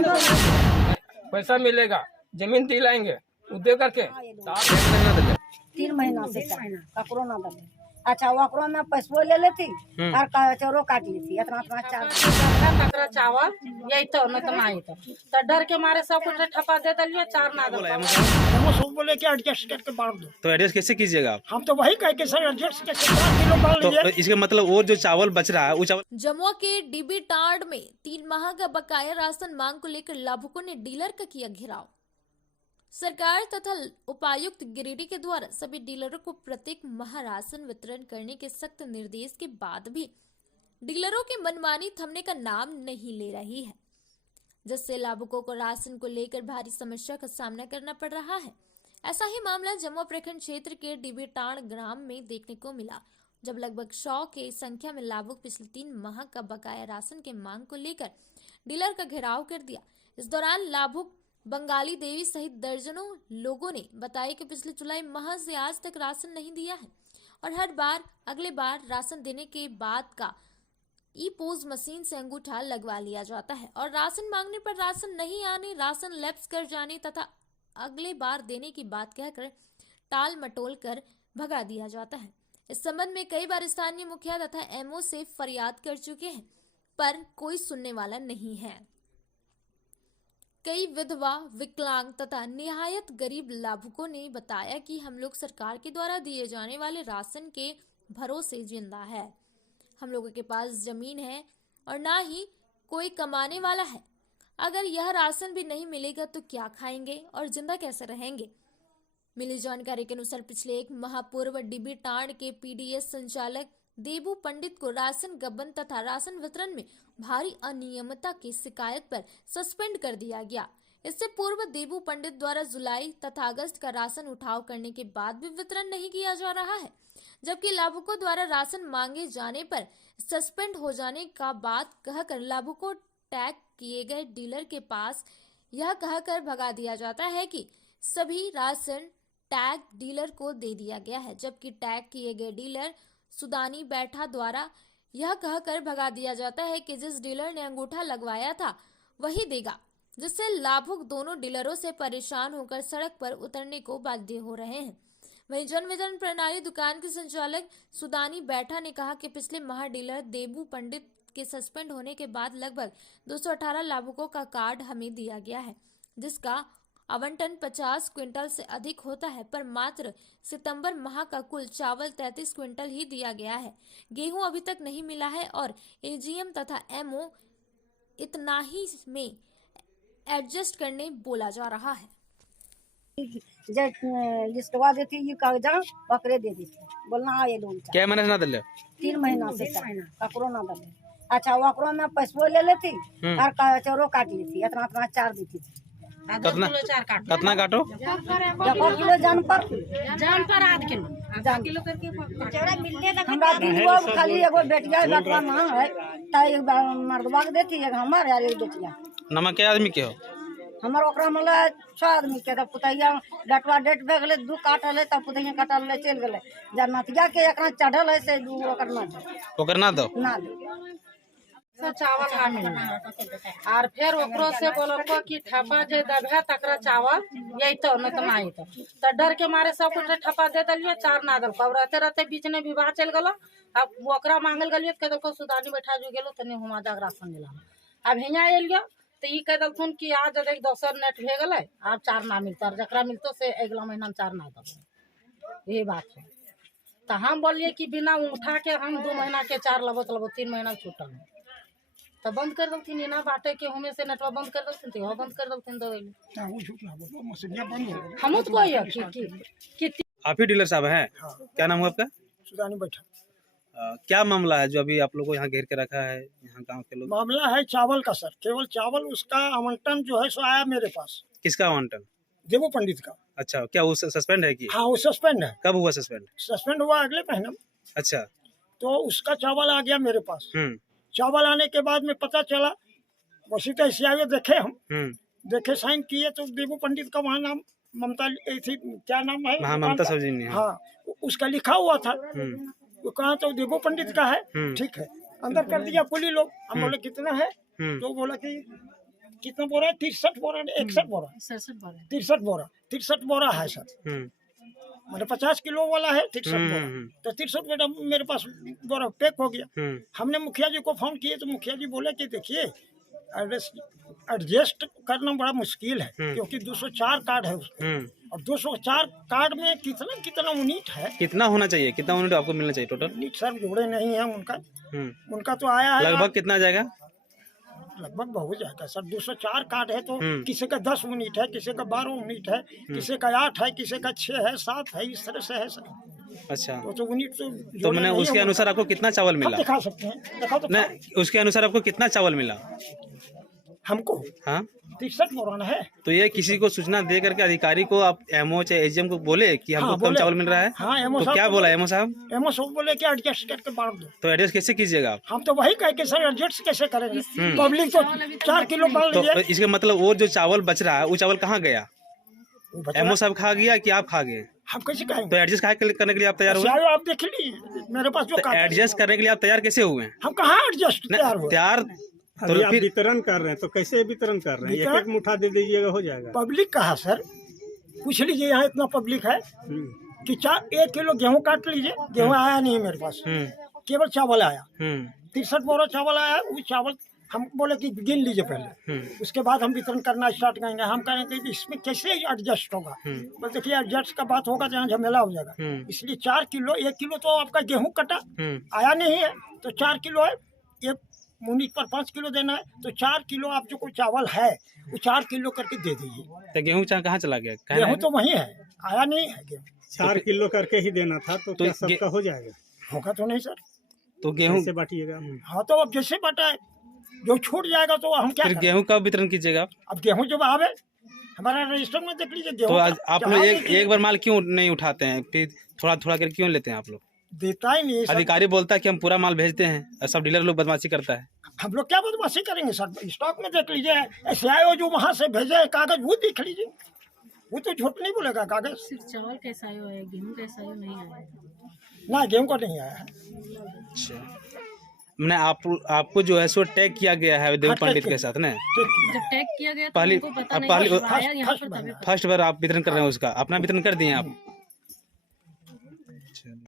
पैसा मिलेगा, जमीन दिलाएंगे, उद्योग करके 3 महीना से ककरो ना दले। अच्छा वकरो में पैसो ले लेती और चोरो काट लेती इतना चार तकरा चावल यही तो न तो नहीं तो डर के मारे सब कुछ ठपा दे दिए चार ना दे वो सब बोले कि एडजस्ट करके बांट दो। तो एडजस्ट कैसे कीजिएगा आप? हम तो वही कह के सर एडजस्ट करके 4 किलो बांट तो लीजिए। इसका मतलब वो जो चावल बच रहा है वो चावल जमुआ के डीबी टांड में 3 माह का बकाया राशन मांग को लेकर लाभुकों ने डीलर का किया घेराव। सरकार तथा उपायुक्त गिरिडीह के द्वारा सभी डीलरों को प्रत्येक माह राशन वितरण करने के सख्त निर्देश के बाद भी डीलरों की मनमानी थमने का नाम नहीं ले रही है, जिससे लाभुकों को राशन को लेकर भारी समस्या का सामना करना पड़ रहा है। ऐसा ही मामला जमुआ प्रखंड क्षेत्र के डीबी टांड ग्राम में देखने को मिला, जब लगभग 100 की संख्या में लाभुक पिछले 3 माह का बकाया राशन के मांग को लेकर डीलर का घेराव कर दिया। इस दौरान लाभुक बंगाली देवी सहित दर्जनों लोगों ने बताया कि पिछले जुलाई माह से आज तक राशन नहीं दिया है और हर बार अगले बार राशन देने के बाद का ई पोज मशीन से अंगूठा लगवा लिया जाता है और राशन मांगने पर राशन नहीं आने, राशन लैप्स कर जाने तथा अगले बार देने की बात कहकर टाल मटोल कर भगा दिया जाता है। इस संबंध में कई बार स्थानीय मुखिया तथा एमओ से फरियाद कर चुके हैं, पर कोई सुनने वाला नहीं है। कई विधवा, विकलांग तथा निहायत गरीब लाभुकों ने बताया कि हम लोग सरकार के द्वारा दिए जाने वाले राशन के भरोसे जिंदा है। हम लोगों के पास जमीन है और ना ही कोई कमाने वाला है। अगर यह राशन भी नहीं मिलेगा तो क्या खाएंगे और जिंदा कैसे रहेंगे। मिली जानकारी के अनुसार पिछले 1 माह पूर्व डीबी टांड के पीडीएस संचालक देबू पंडित को राशन गबन तथा राशन वितरण में भारी अनियमितता की शिकायत पर सस्पेंड कर दिया गया। इससे पूर्व देबू पंडित द्वारा जुलाई तथा अगस्त का राशन उठाव करने के बाद भी वितरण नहीं किया जा रहा है, जबकि लाभुकों द्वारा राशन मांगे जाने पर सस्पेंड हो जाने का बात कहकर लाभुकों टैग किए गए डीलर के पास यह कहकर भगा दिया जाता है कि सभी राशन टैग डीलर को दे दिया गया है, जबकि टैग किए गए डीलर सुदानी बैठा द्वारा यह कहकर भगा दिया जाता है कि जिस डीलर ने अंगूठा लगवाया था वही देगा, जिससे लाभुक दोनों डीलरों से परेशान होकर सड़क पर उतरने को बाध्य हो रहे हैं। वहीं जन वितरण प्रणाली दुकान के संचालक सुदानी बैठा ने कहा कि पिछले माह डीलर देबू पंडित के सस्पेंड होने के बाद लगभग 218 लाभुकों का कार्ड हमें दिया गया है, जिसका आवंटन 50 क्विंटल से अधिक होता है, पर मात्र सितंबर माह का कुल चावल 33 क्विंटल ही दिया गया है। गेहूं अभी तक नहीं मिला है और एजीएम तथा एमओ इतना ही में एडजस्ट करने बोला जा रहा है। लिस्टवा देती ये कागजात पकड़े दे देती बोलना ये लोग क्या महीने से ना दिले? 3 महीना से ककरो ना दले। अच्छा वकरो में पैसो ले लेती और चोरो काट लेती इतना चार देती थी। कितना काटो? 1 किलो जान पर आध किलो करके हमरा दूगो खाली एगो बेटिया बेटवा मां है त एक मर्दवा के देती एक हमर यार एक बेटिया। नमक के आदमी के हो? हमर ओकरा में 6 आदमी के त पुतैया डटवा डेट भे गेले 2 काटल है त पुतैया काटल ले चल गेले जनतिया के एकरा चढ़ल है से 2 ओकर ना दो ना दो चावल ना मिला और फिर ओकरो से बोलको कि ठपा जे दबे तकरा चावल यही तो न तो नहीं तो डर के मारे सब कुछ ठपा दे दिए चार ना दल अब रहते रहते बीच में विवाह चल गलो। अब ओकरा मांगल गलिए कह दलको सुदानी बैठा जो गेलो तनी हुआ जाग राशन मिला। अब हियाँ एलियो तो ये कह दलथुन कि आज एक दोसर नेट भे गए अब 4 ना मिलता जरा मिलतो से अगला महीना में 4 ना दो। यही बात है तो हम बोलिए कि बिना उठा के हम 2 महीना के 4 लबो 3 महीना छूटल तो बंद कर दलथिन ना बाटे के हमें से नेटवा बंद कर दलथिन तो बंद कर दलथिन दवाई हम तो कोई आप ही डीलर साहब हैं? हाँ। क्या नाम है आपका? सुदानी बैठा। क्या मामला है जो अभी आप लोगों को यहाँ घेर के रखा है? यहाँ गांव के लोग मामला है चावल का सर, केवल चावल उसका आवंटन जो है सो आया मेरे पास। किसका आवंटन? देवू पंडित का। अच्छा, क्या वो सस्पेंड है कि? हाँ वो सस्पेंड है। कब हुआ सस्पेंड? सस्पेंड हुआ अगले महीने। अच्छा, तो उसका चावल आ गया मेरे पास। चावल आने के बाद में पता चला वैसे तो ऐसे आगे देखे हम देखे साइन किए तो देवू पंडित का वहाँ नाम ममता थी, क्या नाम है? ममता सब्जी। हाँ उसका लिखा हुआ था। वो कहा तो देवू पंडित का है, ठीक है। अंदर कर दिया कुली लोग। हम बोले कितना है तो बोला कि कितना बोरा है? 63 बोरा, 61 बोरा, 63 बोरा है सर। मैंने 50 किलो वाला है 63 बोरा, तो 63 बेटा मेरे पास बोरा पैक हो गया। हमने मुखिया जी को फोन किए तो मुखिया जी बोले कि देखिए एडजस्ट करना बड़ा मुश्किल है, क्योंकि 204 कार्ड है उसमें, और 204 कार्ड में कितना कितना यूनिट है। कितना होना चाहिए, कितना यूनिट आपको मिलना चाहिए टोटल? यूनिट सर जोड़े नहीं है उनका तो आया है लगभग कितना आ जाएगा? लगभग हो जाएगा सर। 204 कार्ड है तो किसी का 10 यूनिट है, किसी का 12 यूनिट है, किसी का 8 है, किसी का 6 है, 7 है, इस तरह से है सर। अच्छा, तो यूनिट तो मैंने उसके अनुसार आपको कितना चावल मिला? दिखा सकते हैं, दिखाओ तो। नहीं, उसके अनुसार आपको कितना चावल मिला हमको? हाँ, 63 बोरा है। तो ये किसी को सूचना दे करके अधिकारी को आप एमओ चाहे एजीएम को बोले कि हमको कम चावल मिल रहा है? हाँ, एमओ तो साहब क्या बोला एमओ साहब? एमओ साहब बोले कि एडजस्ट करके बांट दो। तो एडजस्ट कैसे कीजिएगा आप? हम तो वही कह के सर एडजस्ट कैसे करेंगे? पब्लिक तो 4 किलो बांट तो लीजिए। इसका मतलब वो जो चावल बच रहा है वो चावल कहाँ गया? एमओ साहब खा गया कि आप खा गए? हम कैसे कहेंगे? तो एडजस्ट करने के लिए आप तैयार हुए? आप देख लीजिए मेरे पास जो एडजस्ट करने के लिए आप तैयार कैसे हुए हैं? हम कहाँ एडजस्ट तैयार हुए? तैयार तो तो आप फिर वितरण कर रहे हैं, तो कैसे वितरण कर रहे हैं? एक एक मुठा दे दीजिएगा, हो जाएगा। पब्लिक कहा सर, पूछ लीजिए यहाँ इतना पब्लिक है कि 1 किलो गेहूं काट लीजिए। गेहूं आया नहीं मेरे पास, केवल चावल आया। 63 बोरा चावल आया। वो चावल हम बोले कि गिन लीजिए पहले, उसके बाद हम वितरण करना स्टार्ट करेंगे। हम कहेंगे कि इसमें कैसे एडजस्ट होगा? बस देखिए एडजस्ट का बात होगा तो यहाँ झमेला हो जाएगा। इसलिए 4 किलो, 1 किलो तो आपका गेहूं कटा आया नहीं है, तो 4 किलो है, एक यूनिट पर 5 किलो देना है, तो 4 किलो आप जो कोई चावल है वो 4 किलो करके दे दीजिए। तो गेहूं कहाँ चला गया? गेहूं तो वही है, आया नहीं है गेहूं। 4 किलो करके ही देना था, तो क्या सबका हो जाएगा? होगा तो नहीं सर। तो गेहूं कैसे बांटिएगा? हाँ, तो अब जैसे बटा जो छूट जाएगा तो हम क्या फिर करें? गेहूं का वितरण कीजिएगा आप? अब गेहूं जब आवे हमारा रजिस्टर में देख लीजिए। तो गेहूं आज आप लोग एक बार माल क्यों नहीं उठाते हैं, फिर थोड़ा थोड़ा करके क्यों लेते हैं आप लोग? देता ही नहीं सर। अधिकारी बोलता है कि हम पूरा माल भेजते हैं, और सब डीलर लोग बदमाशी करता है। हम लोग क्या बदमाशी करेंगे सर? स्टॉक में देख लीजिए, ऐसे आए हो जो वहाँ से भेजे कागज वो देख लीजिए, वो तो झूठ नहीं बोलेगा कागज। सिर्फ चावल कैसा है, गेहूं कैसा है, नहीं आया ना गेहूं का नहीं आया है। अच्छा, मैंने आपको जो है सो टैग किया गया है देव पंडित के साथ ना? जब टैग किया गया तो पहली हमको पता नहीं आया यहाँ पर, तभी फर्स्ट बार आप वितरण कर रहे हैं उसका, अपना वितरण कर दिए आप?